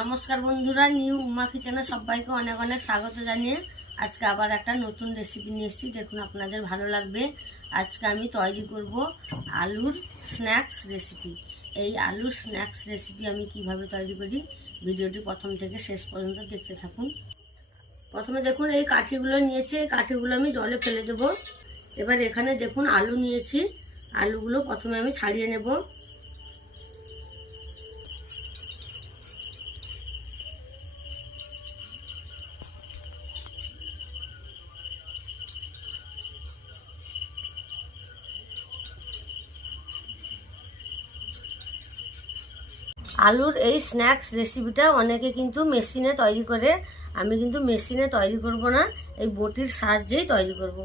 নমস্কার বন্ধুরা, নিউ উমা কিচেনে সবাইকে অনেক অনেক স্বাগত জানিয়ে আজকে আবার একটা নতুন রেসিপি নিয়ে এসেছি। দেখুন আপনাদের ভালো লাগবে। আজকে আমি তৈরি করব আলুর স্ন্যাক্স রেসিপি। এই আলুর স্ন্যাক্স রেসিপি আমি কিভাবে তৈরি করি ভিডিওটি প্রথম থেকে শেষ পর্যন্ত দেখতে থাকুন। প্রথমে দেখুন এই কাঠিগুলো নিয়েছি, এই কাঠিগুলো আমি জলে ফেলে দেব। এবার এখানে দেখুন আলু নিয়েছি, আলুগুলো প্রথমে আমি ছাড়িয়ে নেব। আলুর এই স্ন্যাক্স রেসিপিটা অনেকে কিন্তু মেশিনে তৈরি করে, আমি কিন্তু মেশিনে তৈরি করব না, এই বটির সাহায্যেই তৈরি করব।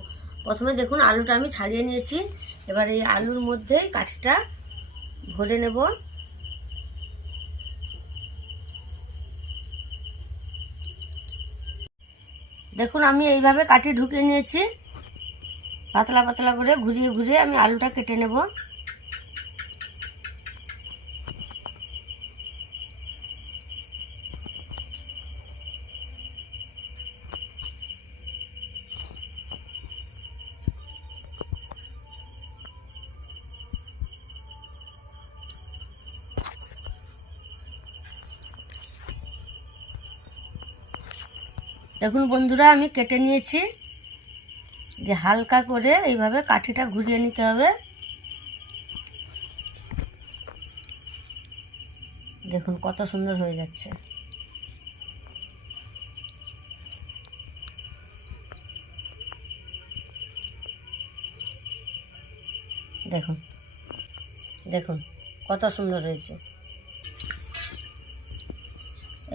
প্রথমে দেখুন আলুটা আমি ছাড়িয়ে নিয়েছি। এবার এই আলুর মধ্যেই কাঠিটা ভরে নেব। দেখুন আমি এইভাবে কাঠি ঢুকিয়ে নিয়েছি। পাতলা পাতলা করে ঘুরিয়ে ঘুরিয়ে আমি আলুটা কেটে নেব। দেখুন বন্ধুরা আমি কেটে নিয়েছি। যে হালকা করে এইভাবে কাঠিটা ঘুরিয়ে নিতে হবে। দেখুন কত সুন্দর হয়ে যাচ্ছে। দেখুন দেখুন কত সুন্দর হয়েছে।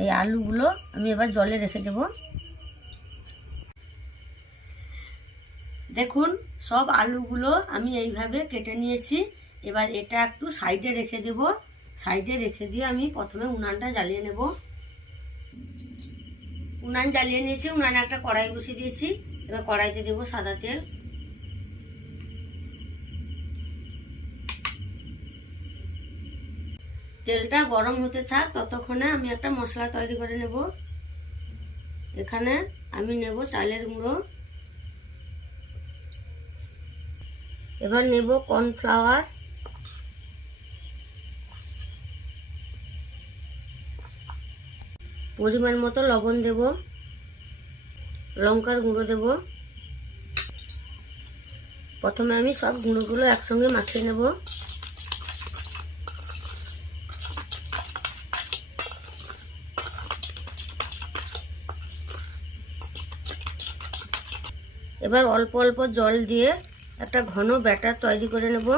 এই আলুগুলো আমি এবার জলে রেখে দেব। দেখুন সব আলুগুলো আমি এইভাবে কেটে নিয়েছি। এবার এটা একটু সাইডে রেখে দেব। সাইডে রেখে দিয়ে আমি প্রথমে উনানটা জ্বালিয়ে নেব। উনান জ্বালিয়ে নিয়েছি, উনানে একটা কড়াই বসিয়ে দিয়েছি। এবার কড়াইতে দেব সাদা তেল। তেলটা গরম হতে থাক, ততক্ষণে আমি একটা মশলা তৈরি করে নেব। এখানে আমি নেব চালের গুঁড়ো, এবার নেব কর্নফ্লাওয়ার, পরিমাণ মতো লবণ দেব, লঙ্কার গুঁড়ো দেব। প্রথমে আমি সব গুঁড়োগুলো একসঙ্গে মাখিয়ে নেব। এবার অল্প অল্প জল দিয়ে একটা ঘন ব্যাটার তৈরি করে নেব।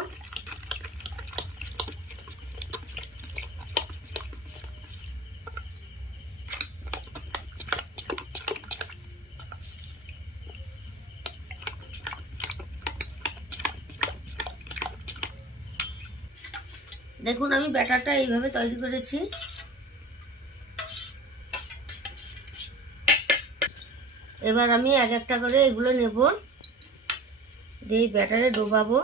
দেখুন আমি ব্যাটারটা এইভাবে তৈরি করেছি। এবার আমি এক একটা করে এগুলো নেব, দিয়ে ব্যাটারে ডোবাবো।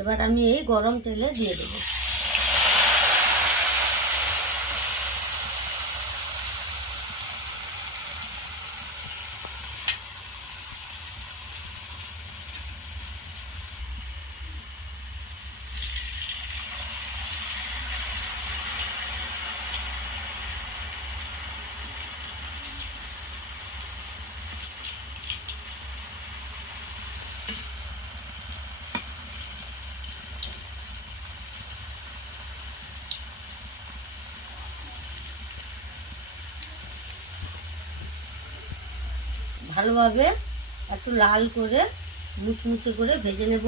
এবার আমি এই গরম তেলে দিয়ে দেবো। ভালোভাবে একটু লাল করে মুচমুচে করে ভেজে নেব।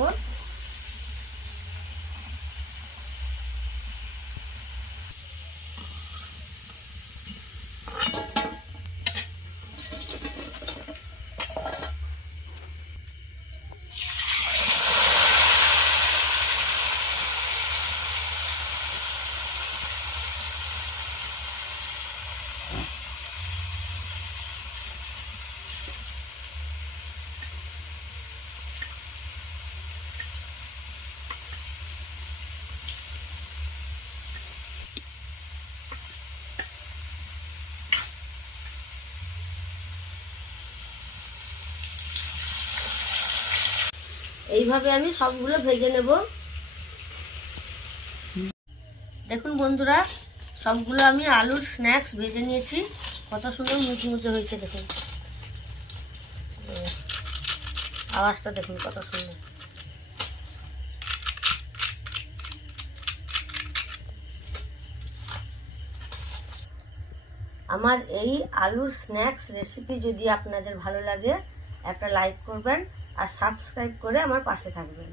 এইভাবে আমি সবগুলো ভেজে নেব। দেখুন বন্ধুরা, সবগুলো আমি আলুর স্ন্যাক্স ভেজে নিয়েছি। কত সুন্দর মুচমুচে হয়েছে দেখুন, আওয়াজটা দেখুন কত সুন্দর। আমার এই আলুর স্ন্যাক্স রেসিপি যদি আপনাদের ভালো লাগে, একটা লাইক করবেন আর সাবস্ক্রাইব করে আমার পাশে থাকবেন।